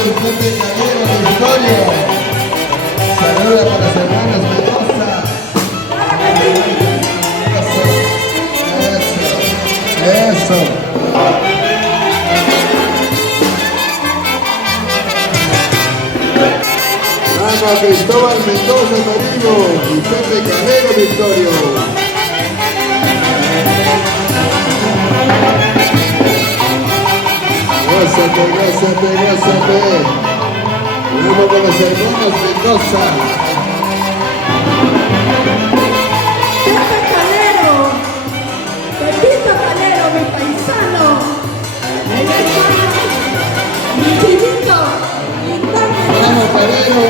del Pepe Calero Victorio. Saluda para las hermanas Mendoza. Eso. Ana Cristóbal Mendoza Torino y Pepe Calero Victorio. Gózate. Vamos con los hermanos Mendoza. Pepe Calero, Pepito Calero, mi paisano, el hermano, mi chinito, Hermano Calero.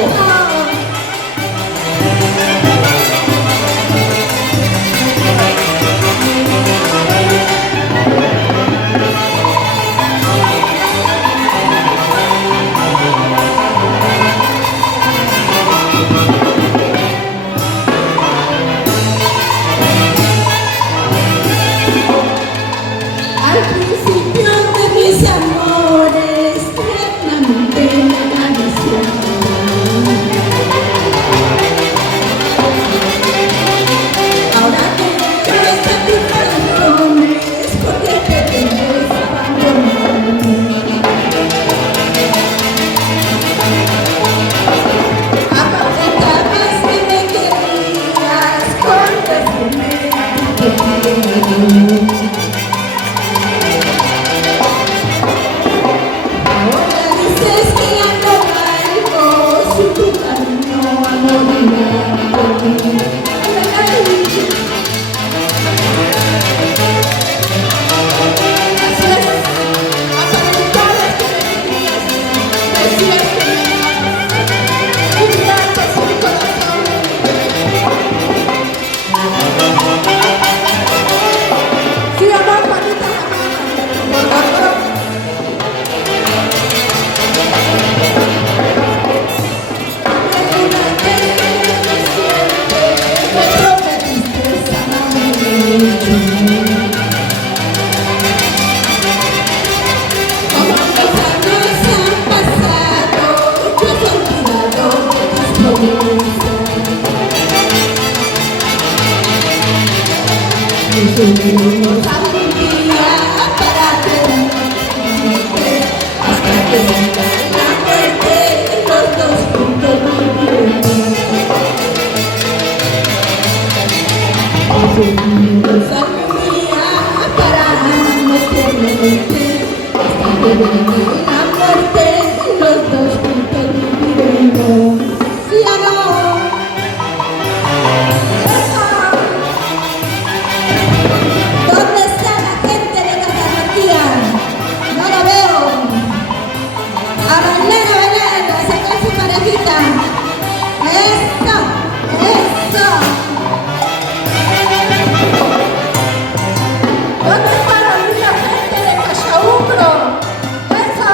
al principio de mis amores, tiernamente me acariciaron. Ahora que no está tu corazones, porque te debes abandonarme. Aparentabas que me querías, contas que me querías. Ahora dices que ya no valgo, si tu cariño morirá por mí. Así es, aparentabas que me querías, decías que me amabas, y tanto sin corazón. Sí, amor, Juanita, por favor. Algún día para tenerte, hasta que venga la muerte, los dos juntos viviremos. Algún día para amarnos tiernamente, hasta que venga la muerte, los dos juntos viviremos. ¿Sí o no? ¿Dónde está la gente de Catarraquía? No la veo. A bailar, a sacar su parejita. Eso. ¿Dónde está la linda gente de Cachaúmbro? Eso.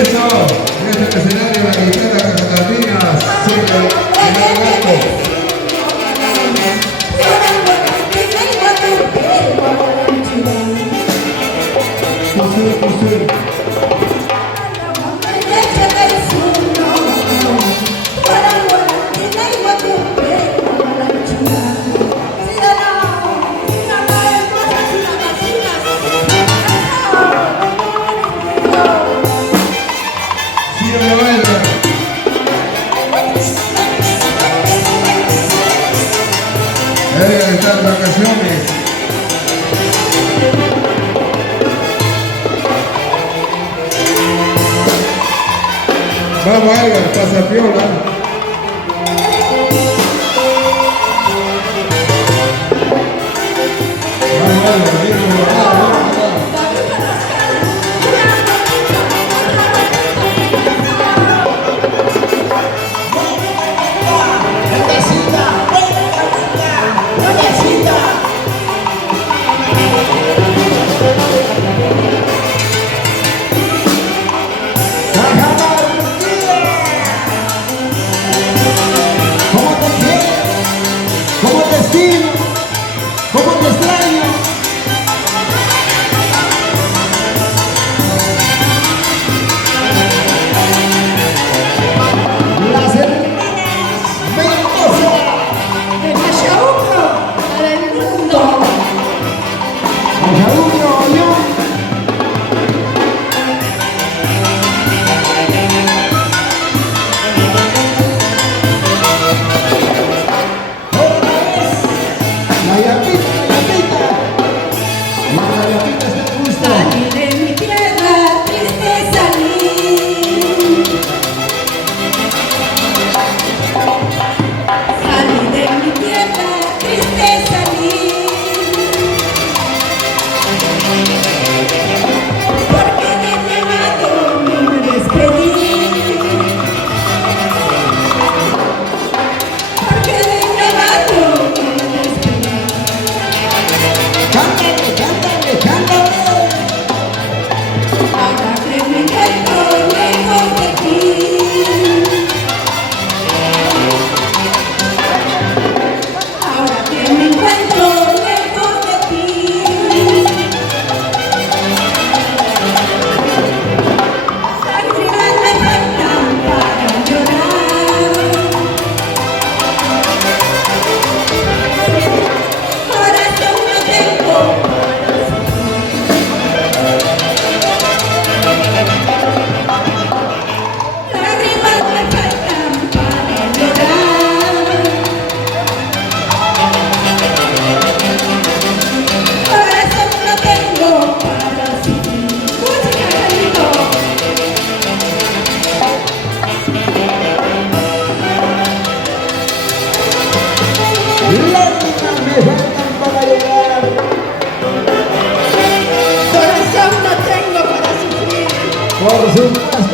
eso, en este escenario la guitarra Catalina, siempre en el gato. Estas vacaciones. Vamos a ir al pasapiola. Por supuesto.